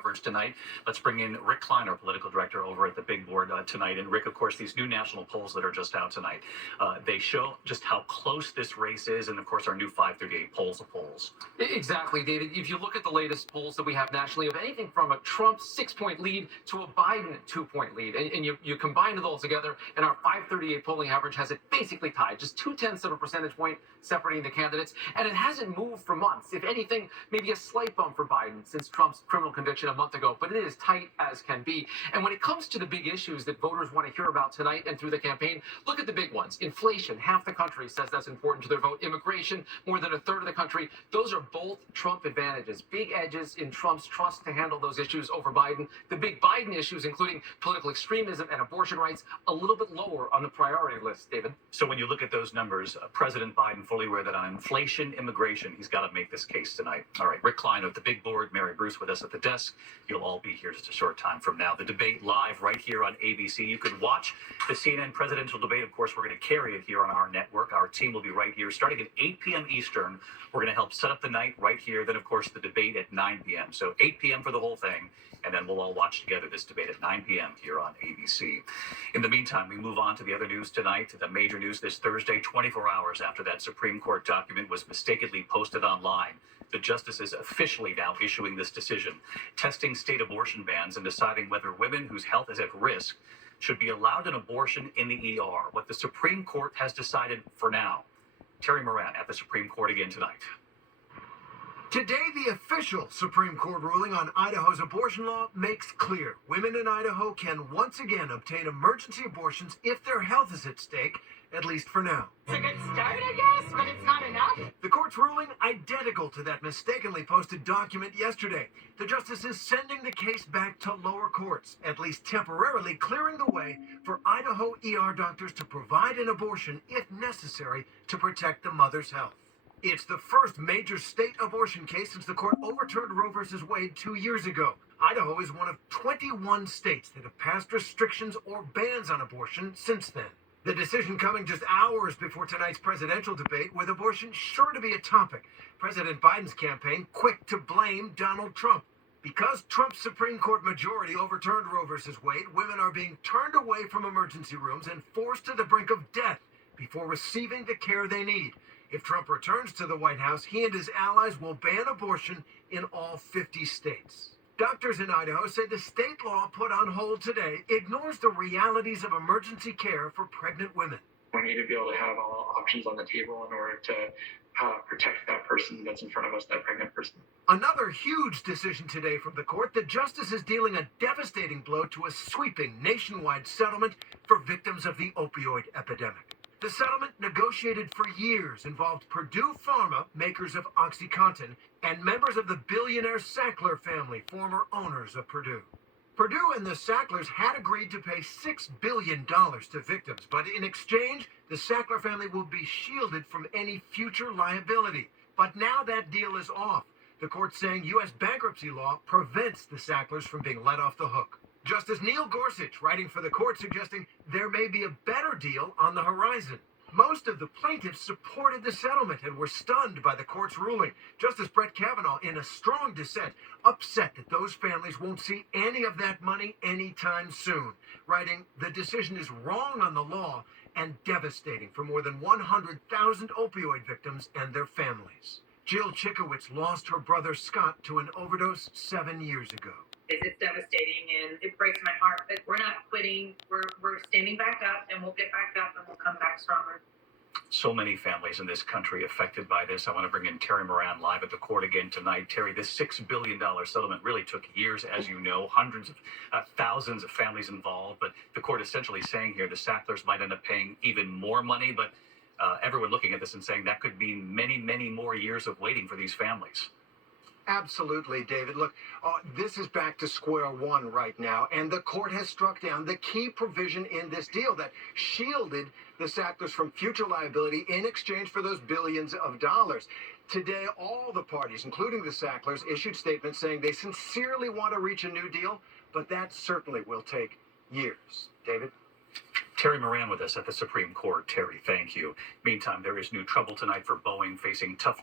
coverage tonight. Let's bring in Rick Klein, our political director over at the big board tonight. And Rick, of course, these new national polls that are just out tonight, they show just how close this race is. And of course, our new 538 polls of polls. Exactly, David. If you look at the latest polls that we have nationally of anything from a Trump 6-point lead to a Biden 2-point lead, and you combine it all together, and our 538 polling average has it basically tied, just 0.2 of a percentage point separating the candidates, and it hasn't moved for months. If anything, maybe a slight bump for Biden since Trump's criminal conviction a month ago, but it is tight as can be. And when it comes to the big issues that voters want to hear about tonight and through the campaign, look at the big ones. Inflation, half the country says that's important to their vote. Immigration, more than a third of the country. Those are both Trump advantages, big edges in Trump's trust to handle those issues over Biden. The big Biden issues, including political extremism and abortion rights, a little bit lower on the priority list, David. So when you look at those numbers, President Biden fully aware that on inflation, immigration, he's got to make this case tonight. All right, Rick Klein of the big board, Mary Bruce with us at the desk. You'll all be here just a short time from now. The debate live right here on ABC. You can watch the CNN presidential debate. Of course, we're going to carry it here on our network. Our team will be right here starting at 8 p.m. Eastern. We're going to help set up the night right here. Then, of course, the debate at 9 p.m. So 8 p.m. for the whole thing. And then we'll all watch together this debate at 9 p.m. here on ABC. In the meantime, we move on to the other news tonight. The major news this Thursday, 24 hours after that Supreme Court document was mistakenly posted online. The justices officially now issuing this decision, testing state abortion bans and deciding whether women whose health is at risk should be allowed an abortion in the ER. What the Supreme Court has decided for now. Terry Moran at the Supreme Court again tonight. Today, the official Supreme Court ruling on Idaho's abortion law makes clear women in Idaho can once again obtain emergency abortions if their health is at stake, at least for now. It's a good start, I guess, but it's not enough. The court's ruling identical to that mistakenly posted document yesterday. The justice is sending the case back to lower courts, at least temporarily clearing the way for Idaho ER doctors to provide an abortion if necessary to protect the mother's health. It's the first major state abortion case since the court overturned Roe v. Wade 2 years ago. Idaho is one of 21 states that have passed restrictions or bans on abortion since then. The decision coming just hours before tonight's presidential debate, with abortion sure to be a topic. President Biden's campaign quick to blame Donald Trump. Because Trump's Supreme Court majority overturned Roe v. Wade, women are being turned away from emergency rooms and forced to the brink of death before receiving the care they need. If Trump returns to the White House, he and his allies will ban abortion in all 50 states. Doctors in Idaho say the state law put on hold today ignores the realities of emergency care for pregnant women. We need to be able to have all options on the table in order to protect that person that's in front of us, that pregnant person. Another huge decision today from the court. The justice is dealing a devastating blow to a sweeping nationwide settlement for victims of the opioid epidemic. The settlement, negotiated for years, involved Purdue Pharma, makers of OxyContin, and members of the billionaire Sackler family, former owners of Purdue. Purdue and the Sacklers had agreed to pay $6 billion to victims, but in exchange, the Sackler family will be shielded from any future liability. But now that deal is off. The court saying U.S. bankruptcy law prevents the Sacklers from being let off the hook. Justice Neil Gorsuch, writing for the court, suggesting there may be a better deal on the horizon. Most of the plaintiffs supported the settlement and were stunned by the court's ruling. Justice Brett Kavanaugh, in a strong dissent, upset that those families won't see any of that money anytime soon, writing, "The decision is wrong on the law and devastating for more than 100,000 opioid victims and their families." Jill Chikowitz lost her brother Scott to an overdose 7 years ago. It's devastating, and it breaks my heart, but we're not quitting. We're standing back up, and we'll get back up, and we'll come back stronger. So many families in this country affected by this. I want to bring in Terry Moran live at the court again tonight. Terry, this $6 billion settlement really took years, as you know, hundreds of thousands of families involved. But the court essentially saying here the Sacklers might end up paying even more money. But everyone looking at this and saying that could mean many, many more years of waiting for these families. Absolutely, David. Look, this is back to square one right now, and the court has struck down the key provision in this deal that shielded the Sacklers from future liability in exchange for those billions of dollars. Today, all the parties, including the Sacklers, issued statements saying they sincerely want to reach a new deal, but that certainly will take years. David? Terry Moran with us at the Supreme Court. Terry, thank you. Meantime, there is new trouble tonight for Boeing, facing tough